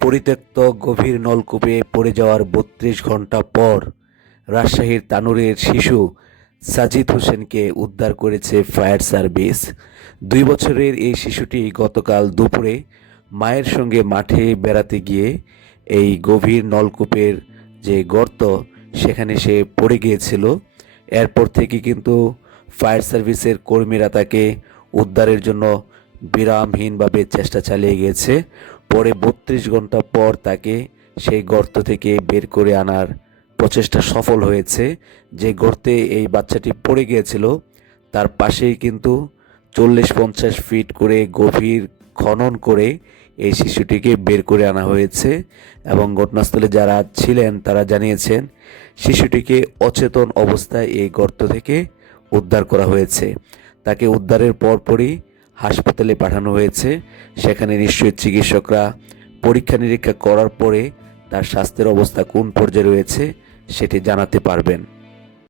পরিত্যক্ত গভীর নলকূপে পড়ে যাওয়ার বত্রিশ ঘণ্টা পর রাজশাহীর তানুরের শিশু সাজিদ হোসেনকে উদ্ধার করেছে ফায়ার সার্ভিস। দুই বছরের এই শিশুটি গতকাল দুপুরে মায়ের সঙ্গে মাঠে বেড়াতে গিয়ে এই গভীর নলকূপের যে গর্ত, সেখানে সে পড়ে গিয়েছিল। এরপর থেকে কিন্তু ফায়ার সার্ভিসের কর্মীরা তাকে উদ্ধারের জন্য বিরামহীনভাবে চেষ্টা চালিয়ে গিয়েছে। পরে বত্রিশ ঘণ্টা পর তাকে সেই গর্ত থেকে বের করে আনার প্রচেষ্টা সফল হয়েছে। যে গর্তে এই বাচ্চাটি পড়ে গিয়েছিল, তার পাশেই কিন্তু চল্লিশ পঞ্চাশ ফিট করে গভীর খনন করে এই শিশুটিকে বের করে আনা হয়েছে এবং ঘটনাস্থলে যারা ছিলেন তারা জানিয়েছেন, শিশুটিকে অচেতন অবস্থায় এই গর্ত থেকে উদ্ধার করা হয়েছে। তাকে উদ্ধারের পরপরই হাসপাতালে পাঠানো হয়েছে। সেখানে নিশ্চয়ই চিকিৎসকরা পরীক্ষা নিরীক্ষা করার পরে তার স্বাস্থ্যের অবস্থা কোন পর্যায়ে রয়েছে সেটি জানাতে পারবেন।